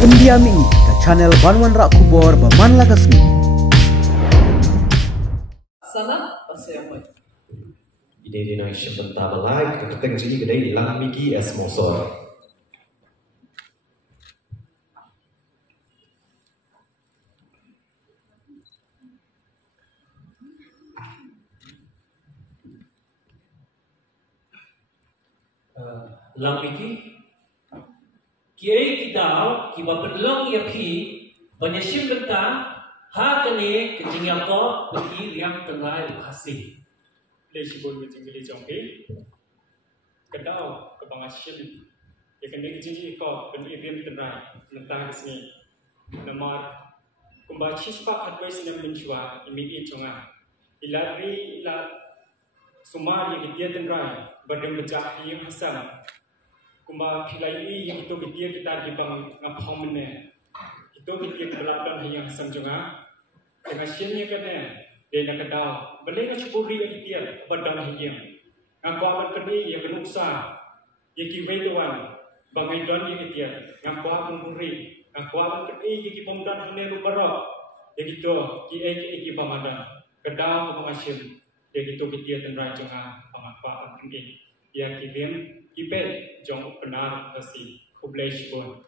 India mi ke channel Banwan Rak Kubor Baman Lagasmi. Sana pasayamay. Ini na sebentar like keteng jadi kedai lang miki es mosor. Lang miki kiai kita kiba penlong ia pi banyasim benta ha kene kejingya ko bagi liang tengah khasi le sibol ngejingli jongke kedau kebangasim ya kene kejingli ko bagi biam tenai mentah kesini nomor kumbachi spa advice yang menjua immediate jonga ilari ila sumar yang dia tenai badang bejak yang hasam kumba pilai yang itu dia kita di bang ngapong mene itu kita belakang yang hasam jonga dengan sianya kena dia nak kedau boleh ngah cipuri yang dia badang yang ngaku aman kini yang benuksa yang kiwai tuan bangai don yang dia ngaku aman muri ngaku aman kini yang kipomdan hane ruparok yang itu ki pamadan kedau pengasim yang itu kita tenrai jonga pangapa kini yang kibem kibet jong benar pasti kublai shibon.